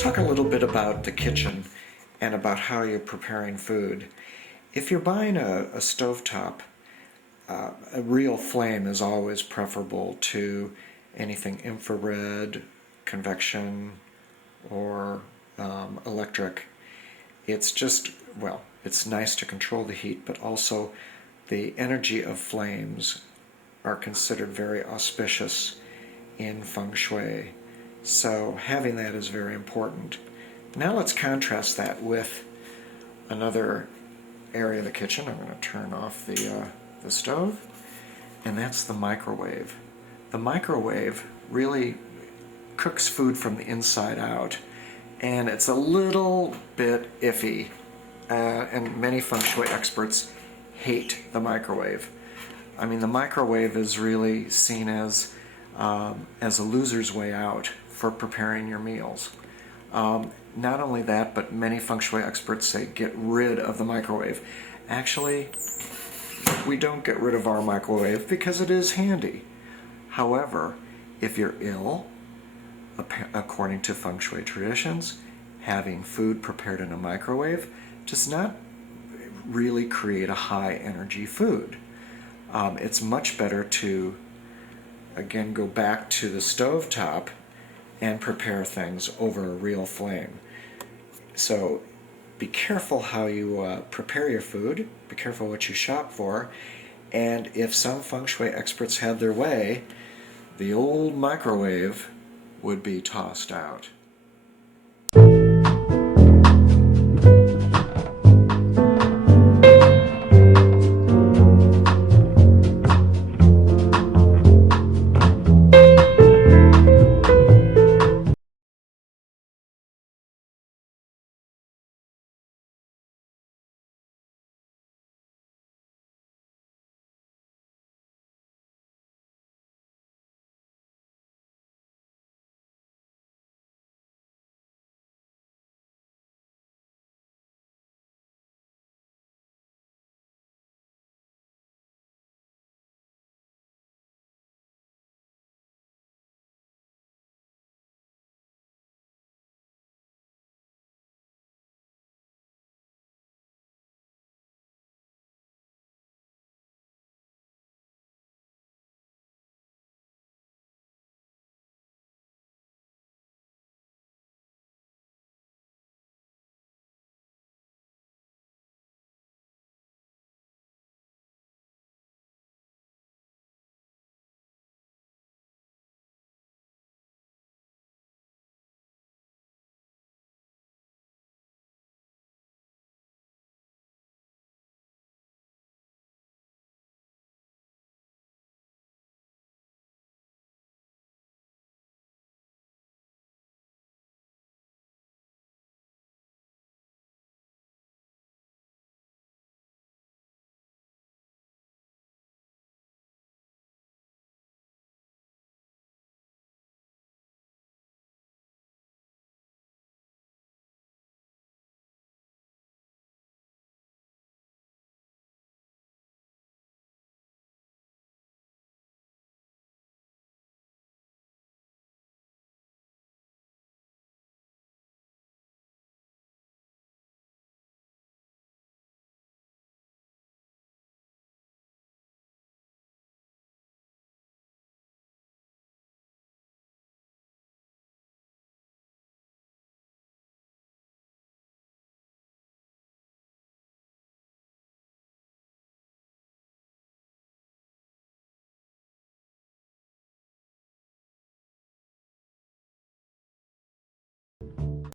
talk a little bit about the kitchen and about how you're preparing food. If you're buying a stovetop, a real flame is always preferable to anything infrared, convection, or electric. It's just, well, it's nice to control the heat, but also the energy of flames are considered very auspicious in Feng Shui. So having that is very important. Now let's contrast that with another area of the kitchen. I'm going to turn off the stove, and that's the microwave. The microwave really cooks food from the inside out, and it's a little bit iffy, and many Feng Shui experts hate the microwave. I mean, the microwave is really seen as a loser's way out for preparing your meals. Not only that, but many Feng Shui experts say get rid of the microwave. Actually, we don't get rid of our microwave because it is handy. However, if you're ill, according to Feng Shui traditions, having food prepared in a microwave does not really create a high energy food. It's much better to, again, go back to the stovetop and prepare things over a real flame. So be careful how you prepare your food, be careful what you shop for, and if some Feng Shui experts had their way, the old microwave would be tossed out.